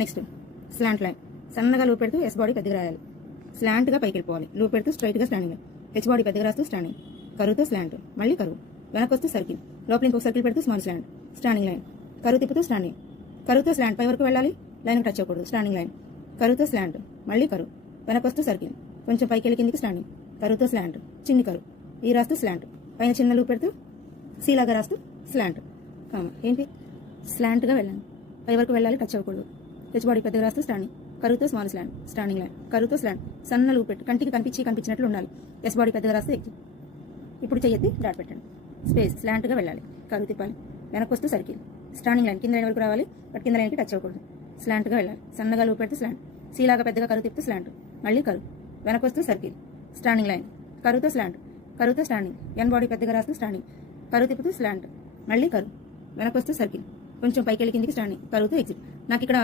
Next slant line, సన్నగా loop పెడుతూ yes body పెద్దగా రాయాలి. స్లాంట్గా పైకి వెళ్ళిపోవాలి. లూప్ పెడుతూ స్ట్రైట్గా స్టాండింగ్, హెచ్ బాడీ పెద్దగా రాస్తూ స్టాండింగ్, కరువుతో స్లాంట్, మళ్ళీ కరువు, వెనకొస్తూ సర్కిల్, లోపల ఇంకొక సర్కిల్ పెడుతూ స్మాల్ స్లాంట్, స్టాండింగ్ లైన్, కరువు తిప్పుతూ స్టాండింగ్, కరువుతో స్లాంట్, పై వరకు వెళ్ళాలి, లైన్ టచ్ అవ్వకూడదు, స్టాండింగ్ లైన్, కరువుతో స్లాంట్, మళ్ళీ కరువు, వెనకొస్తూ సర్కిల్, కొంచెం పైకి వెళ్ళి కిందికి స్టాండింగ్, కరువుతో స్లాంట్, చిన్ని కరువు, ఈ రాస్తూ స్లాంట్, పైన చిన్న లూప్ పెడుతూ సీలాగా రాస్తూ స్లాంట్, ఏంటి స్లాంట్గా వెళ్ళాను, పై వరకు వెళ్ళాలి, టచ్ అవ్వకూడదు, హెచ్ బాడీ పెద్దగా రాస్తూ స్టాండింగ్, కరువుతో స్మాల్ స్లాంట్, స్టాండింగ్ లైన్, కరువుతో స్లాంట్, సన్న లూప్ పెట్టు, కంటికి కనిపించినట్లు ఉండాలి, ఎస్ బాడీ పెద్దగా రాస్తూ ఎగ్జిట్. ఇప్పుడు చెయ్యొద్ది డాట్ పెట్టండి, స్పేస్, స్లాంట్గా వెళ్ళాలి, కరువు తిప్పాలి, వెనకొస్తూ సర్కిల్, స్టాండింగ్ లైన్, కింద లైన్ వరకు రావాలి, బట్ కింద లైన్కి టచ్ అవ్వకూడదు, స్లాంట్గా వెళ్ళాలి, సన్నగా లూప్ పెడితే స్లాంట్, సీలాగా పెద్దగా కరువు తిప్పుతూ స్లాంట్, మళ్ళీ కరువు, వెనకొస్తూ సర్కిల్, స్టాండింగ్ లైన్, కరువుతో స్లాంట్, కరువుతో స్టాండింగ్, ఎన్ బాడీ పెద్దగా రాస్తూ స్టాండింగ్, కరువు తిప్పుతూ స్లాంట్, మళ్ళీ కరువు, వెనకొస్తూ సర్కిల్, కొంచెం పైకి వెళ్ళి కిందికి స్టాండింగ్, కరువుతో ఎగ్జిట్. నాకు ఇక్కడ